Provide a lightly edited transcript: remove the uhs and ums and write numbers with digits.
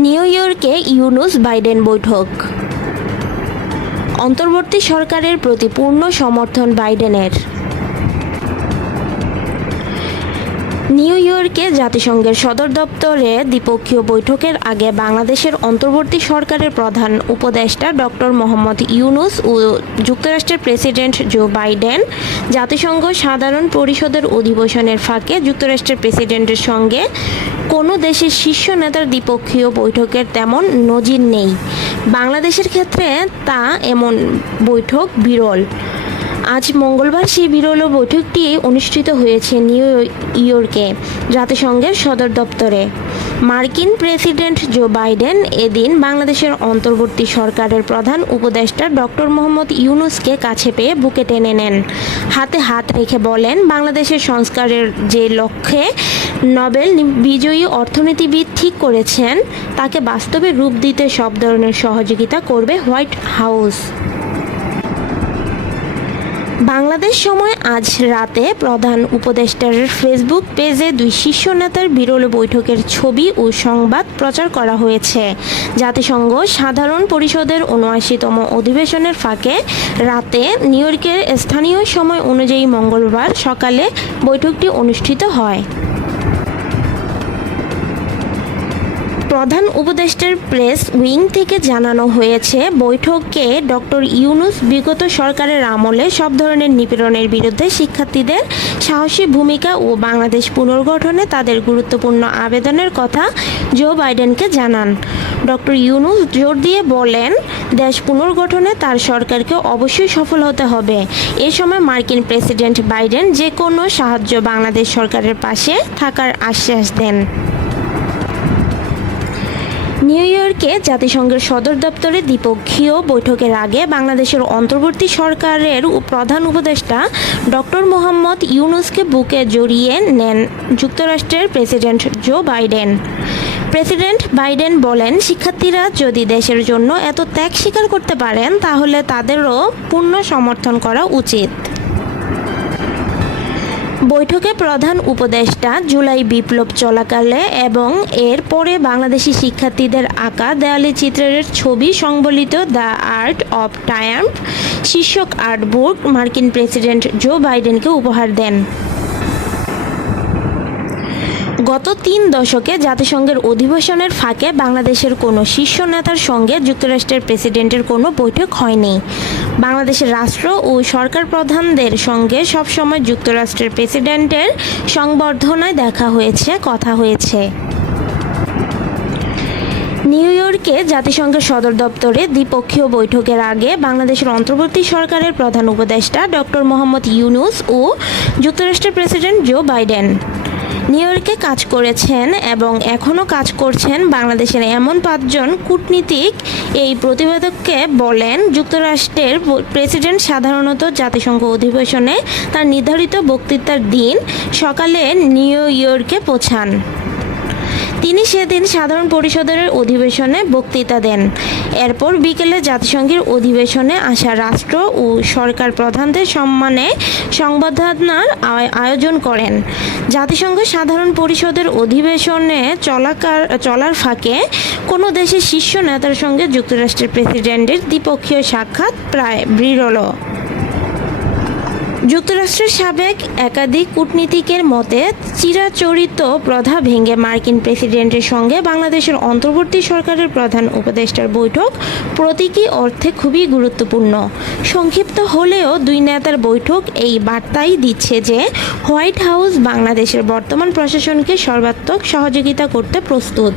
New ইয়র্কে Yunus Biden বৈঠক। অন্তর্বর্তী সরকারের প্রতি পূর্ণ সমর্থন বাইডেনের। নিউ ইয়র্কে জাতিসংঘের সদর দপ্তরে দ্বিপক্ষীয় বৈঠকের আগে বাংলাদেশের অন্তর্বর্তী সরকারের প্রধান উপদেষ্টা ডক্টর মোহাম্মদ ইউনুস ও যুক্তরাষ্ট্রের প্রেসিডেন্ট জো বাইডেন জাতিসংঘ সাধারণ পরিষদের অধিবেশনের ফাঁকে যুক্তরাষ্ট্রের প্রেসিডেন্টের সঙ্গে কোনো দেশের শীর্ষ নেতার দ্বিপক্ষীয় বৈঠকের তেমন নজির নেই। বাংলাদেশের ক্ষেত্রে তা এমন বৈঠক বিরল। আজ মঙ্গলবার সেই বিরল বৈঠকটি অনুষ্ঠিত হয়েছে নিউ ইয়র্কে জাতিসংঘের সদর দপ্তরে। মার্কিন প্রেসিডেন্ট জো বাইডেন এদিন বাংলাদেশের অন্তর্বর্তী সরকারের প্রধান উপদেষ্টা ডক্টর মোহাম্মদ ইউনুসকে কাছে পেয়ে বুকে টেনে নেন। হাতে হাত রেখে বলেন, বাংলাদেশের সংস্কারের যে লক্ষ্যে নোবেল বিজয়ী অর্থনীতিবিদ ঠিক করেছেন তাকে বাস্তবে রূপ দিতে সব ধরনের সহযোগিতা করবে হোয়াইট হাউস। বাংলাদেশ সময় আজ রাতে প্রধান উপদেষ্টার ফেসবুক পেজে দুই শীর্ষ নেতার বিরল বৈঠকের ছবি ও সংবাদ প্রচার করা হয়েছে। জাতিসংঘ সাধারণ পরিষদের ৭৯তম অধিবেশনের ফাঁকে রাতে নিউ ইয়র্কের স্থানীয় সময় অনুযায়ী মঙ্গলবার সকালে বৈঠকটি অনুষ্ঠিত হয়। প্রধান উপদেষ্টার প্রেস উইং থেকে জানানো হয়েছে, বৈঠকে ডক্টর ইউনুস বিগত সরকারের আমলে সব ধরনের নিপীড়নের বিরুদ্ধে শিক্ষার্থীদের সাহসী ভূমিকা ও বাংলাদেশ পুনর্গঠনে তাদের গুরুত্বপূর্ণ আবেদনের কথা জো বাইডেনকে জানান। ডক্টর ইউনুস জোর দিয়ে বলেন, দেশ পুনর্গঠনে তার সরকারকে অবশ্যই সফল হতে হবে। এ সময় মার্কিন প্রেসিডেন্ট বাইডেন যে কোনো সাহায্য বাংলাদেশ সরকারের পাশে থাকার আশ্বাস দেন। নিউ ইয়র্কে জাতিসংঘের সদর দপ্তরে দ্বিপক্ষীয় বৈঠকের আগে বাংলাদেশের অন্তর্বর্তী সরকারের প্রধান উপদেষ্টা ডক্টর মোহাম্মদ ইউনুসকে বুকে জড়িয়ে নেন যুক্তরাষ্ট্রের president Joe Biden. President Biden বলেন, শিক্ষার্থীরা যদি দেশের জন্য এত ত্যাগ স্বীকার করতে পারেন তাহলে তাদেরও পূর্ণ সমর্থন করা উচিত। বৈঠকে প্রধান উপদেষ্টা জুলাই বিপ্লব চলাকালে এবং এর পরে বাংলাদেশি শিক্ষার্থীদের আঁকা দেয়ালি চিত্রের ছবি সংবলিত দ্য আর্ট অব ট্রায়াম্ফ শীর্ষক আর্টবুক মার্কিন প্রেসিডেন্ট জো বাইডেনকে উপহার দেন। গত ৩ দশকে জাতিসংঘের অধিবেশনের ফাঁকে বাংলাদেশের কোনো শীর্ষ নেতার সঙ্গে যুক্তরাষ্ট্রের প্রেসিডেন্টের কোনো বৈঠক হয়নি। বাংলাদেশের রাষ্ট্র ও সরকার প্রধানদের সঙ্গে সবসময় যুক্তরাষ্ট্রের প্রেসিডেন্টের সংবর্ধনায় দেখা হয়েছে, কথা হয়েছে। নিউ ইয়র্কে জাতিসংঘের সদর দপ্তরে দ্বিপক্ষীয় বৈঠকের আগে বাংলাদেশের অন্তর্বর্তী সরকারের প্রধান উপদেষ্টা ডক্টর মোহাম্মদ ইউনুস ও যুক্তরাষ্ট্রের প্রেসিডেন্ট জো বাইডেন নিউ ইয়র্কে কাজ করেছেন এবং এখনও কাজ করছেন। বাংলাদেশের এমন ৫ জন কূটনীতিক এই প্রতিবেদককে বলেন, যুক্তরাষ্ট্রের প্রেসিডেন্ট সাধারণত জাতিসংঘ অধিবেশনে তার নির্ধারিত বক্তৃতার দিন সকালে নিউ ইয়র্কে পৌঁছান। তিনি সেদিন সাধারণ পরিষদের অধিবেশনে বক্তৃতা দেন। এরপর বিকেলে জাতিসংঘের অধিবেশনে আসা রাষ্ট্র ও সরকার প্রধানদের সম্মানে সংবর্ধনার আয়োজন করেন। জাতিসংঘ সাধারণ পরিষদের অধিবেশনে চলার ফাঁকে কোনো দেশের শীর্ষ নেতার সঙ্গে যুক্তরাষ্ট্রের প্রেসিডেন্টের দ্বিপক্ষীয় সাক্ষাৎ প্রায় বিরল। যুক্তরাষ্ট্রের সাবেক একাধিক কূটনীতিকের মতে, চিরাচরিত প্রথা ভেঙে মার্কিন প্রেসিডেন্টের সঙ্গে বাংলাদেশের অন্তর্বর্তী সরকারের প্রধান উপদেষ্টার বৈঠক প্রতীকী অর্থে খুবই গুরুত্বপূর্ণ। সংক্ষিপ্ত হলেও দুই নেতার বৈঠক এই বার্তাই দিচ্ছে যে হোয়াইট হাউস বাংলাদেশের বর্তমান প্রশাসনকে সর্বাত্মক সহযোগিতা করতে প্রস্তুত।